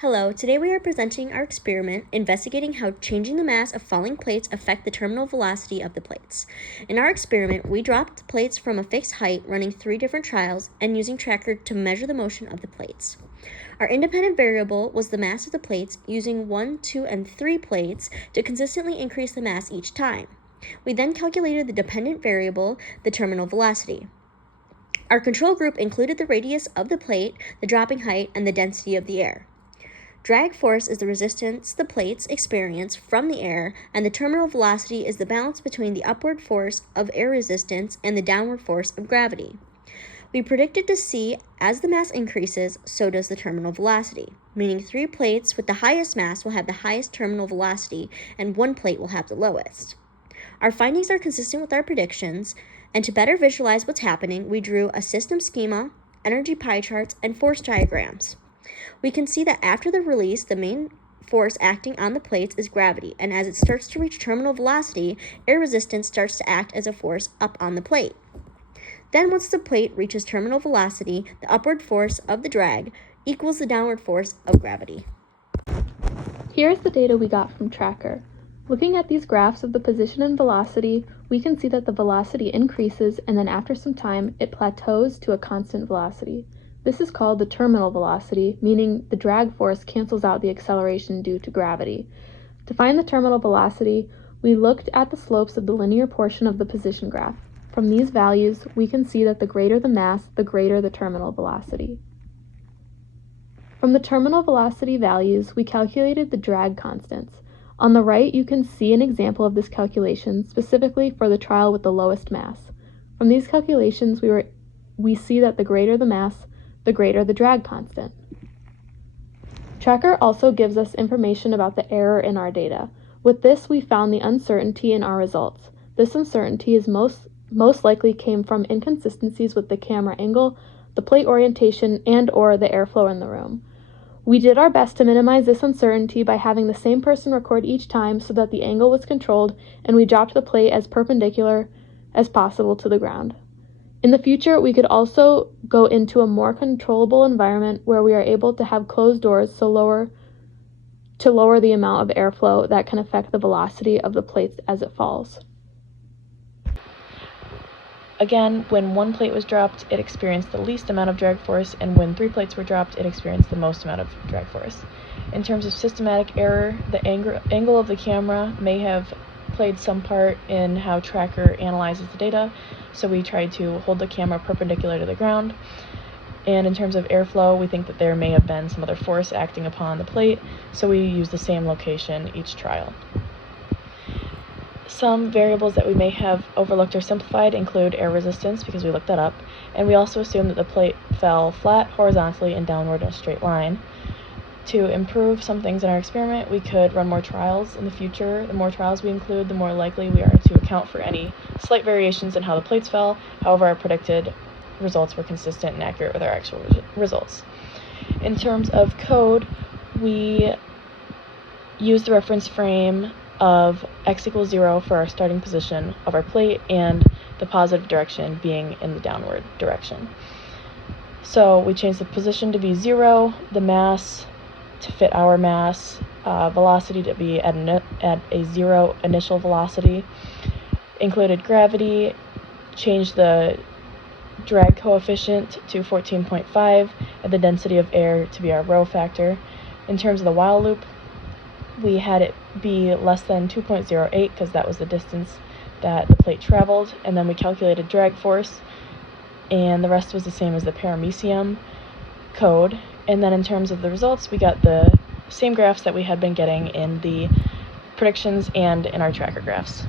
Hello, today we are presenting our experiment investigating how changing the mass of falling plates affect the terminal velocity of the plates. In our experiment, we dropped plates from a fixed height running 3 different trials and using tracker to measure the motion of the plates. Our independent variable was the mass of the plates using 1, 2, and 3 plates to consistently increase the mass each time. We then calculated the dependent variable, the terminal velocity. Our control group included the radius of the plate, the dropping height, and the density of the air. Drag force is the resistance the plates experience from the air, and the terminal velocity is the balance between the upward force of air resistance and the downward force of gravity. We predicted to see as the mass increases, so does the terminal velocity, meaning 3 plates with the highest mass will have the highest terminal velocity and 1 plate will have the lowest. Our findings are consistent with our predictions, and to better visualize what's happening, we drew a system schema, energy pie charts, and force diagrams. We can see that after the release, the main force acting on the plates is gravity, and as it starts to reach terminal velocity, air resistance starts to act as a force up on the plate. Then once the plate reaches terminal velocity, the upward force of the drag equals the downward force of gravity. Here's the data we got from Tracker. Looking at these graphs of the position and velocity, we can see that the velocity increases and then after some time, it plateaus to a constant velocity. This is called the terminal velocity, meaning the drag force cancels out the acceleration due to gravity. To find the terminal velocity, we looked at the slopes of the linear portion of the position graph. From these values, we can see that the greater the mass, the greater the terminal velocity. From the terminal velocity values, we calculated the drag constants. On the right, you can see an example of this calculation, specifically for the trial with the lowest mass. From these calculations, we see that the greater the mass, the greater the drag constant. Tracker also gives us information about the error in our data. With this, we found the uncertainty in our results. This uncertainty is most likely came from inconsistencies with the camera angle, the plate orientation, and/or the airflow in the room. We did our best to minimize this uncertainty by having the same person record each time so that the angle was controlled, and we dropped the plate as perpendicular as possible to the ground. In the future, we could also go into a more controllable environment where we are able to have closed doors to lower the amount of airflow that can affect the velocity of the plates as it falls. Again, when 1 plate was dropped, it experienced the least amount of drag force, and when 3 plates were dropped, it experienced the most amount of drag force. In terms of systematic error, the angle of the camera may have played some part in how Tracker analyzes the data, so we tried to hold the camera perpendicular to the ground. And in terms of airflow, we think that there may have been some other force acting upon the plate, so we use the same location each trial. Some variables that we may have overlooked or simplified include air resistance, because we looked that up, and we also assumed that the plate fell flat, horizontally, and downward in a straight line. To improve some things in our experiment, we could run more trials in the future. The more trials we include, the more likely we are to account for any slight variations in how the plates fell. However, our predicted results were consistent and accurate with our actual results. In terms of code, we use the reference frame of x equals 0 for our starting position of our plate and the positive direction being in the downward direction. So we changed the position to be 0, the mass to fit our mass, velocity to be at a 0 initial velocity, included gravity, changed the drag coefficient to 14.5, and the density of air to be our rho factor. In terms of the while loop, we had it be less than 2.08 because that was the distance that the plate traveled, and then we calculated drag force, and the rest was the same as the paramecium code. And then in terms of the results, we got the same graphs that we had been getting in the predictions and in our Tracker graphs.